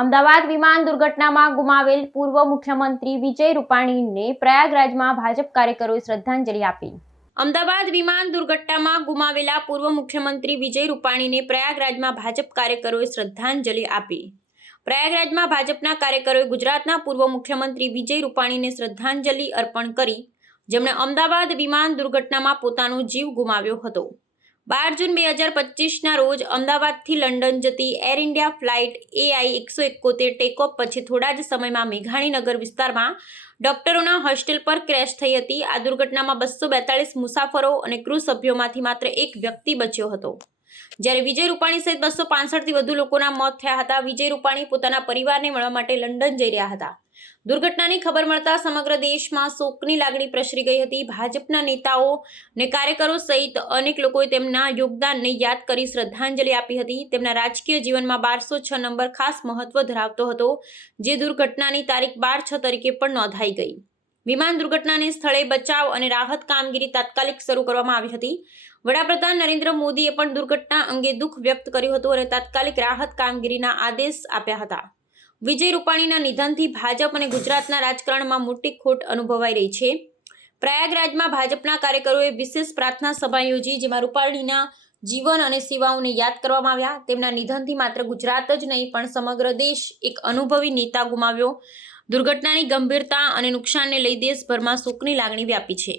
અમદાવાદ વિમાન દુર્ઘટનામાં ગુમાવેલ પૂર્વ મુખ્યમંત્રી વિજય રૂપાણીને પ્રયાગરાજમાં ભાજપ કાર્યકરોએ શ્રદ્ધાંજલિ આપી. અમદાવાદ વિમાન દુર્ઘટનામાં ગુમાવેલા પૂર્વ મુખ્યમંત્રી વિજય રૂપાણીને પ્રયાગરાજમાં ભાજપ કાર્યકરોએ શ્રદ્ધાંજલિ આપી. પ્રયાગરાજમાં ભાજપના કાર્યકરોએ ગુજરાતના પૂર્વ મુખ્યમંત્રી વિજય રૂપાણીને શ્રદ્ધાંજલિ અર્પણ કરી, જેમણે અમદાવાદ વિમાન દુર્ઘટનામાં પોતાનો જીવ ગુમાવ્યો હતો. 12 જૂન 2025ના રોજ અમદાવાદથી લંડન જતી air India flight AI-171 take-off પછી થોડા જ સમયમાં મેઘાણીનગર વિસ્તારમાં ડોક્ટરોના હોસ્ટેલ પર ક્રેશ થઈ હતી. આ દુર્ઘટનામાં 242 મુસાફરો અને ક્રૂ સભ્યોમાંથી માત્ર એક વ્યક્તિ બચ્યો હતો, જ્યારે વિજય રૂપાણી સહિત 265થી વધુ લોકોના મોત થયા હતા. વિજય રૂપાણી પોતાના પરિવારને મળવા માટે લંડન જઈ રહ્યા હતા. દુર્ઘટનાની ખબર મળતા સમગ્ર દેશમાં શોકની લાગણી પ્રસરી ગઈ હતી. ભાજપના નેતાઓ અને કાર્યકરો સહિત અનેક લોકોએ તેમના યોગદાનને યાદ કરી શ્રદ્ધાંજલિ આપી હતી. તેમના રાજકીય જીવનમાં 1206 નંબર ખાસ મહત્વ ધરાવતો હતો, જે દુર્ઘટનાની તારીખ 12/6 તરીકે પણ નોંધાઈ ગઈ. વિમાન દુર્ઘટનાને સ્થળે બચાવ અને રાહત કામગીરી તાત્કાલિક શરૂ કરવામાં આવી હતી. વડાપ્રધાન નરેન્દ્ર મોદીએ પણ દુર્ઘટના અંગે દુઃખ વ્યક્ત કર્યું હતું અને તાત્કાલિક રાહત કામગીરીના આદેશ આપ્યા હતા. વિજય રૂપાણીના નિધનથી ભાજપ અને ગુજરાતના રાજકારણમાં મોટી ખોટ અનુભવાઈ રહી છે. પ્રયાગરાજમાં ભાજપના કાર્યકરોએ વિશેષ પ્રાર્થના સભા યોજી, જેમાં રૂપાણીના જીવન અને સેવાઓને યાદ કરવામાં આવ્યા. તેમના નિધનથી માત્ર ગુજરાત જ નહીં પણ સમગ્ર દેશ એક અનુભવી નેતા ગુમાવ્યો. દુર્ઘટનાની ગંભીરતા અને નુકસાનને લઈ દેશભરમાં શોકની લાગણી વ્યાપી છે.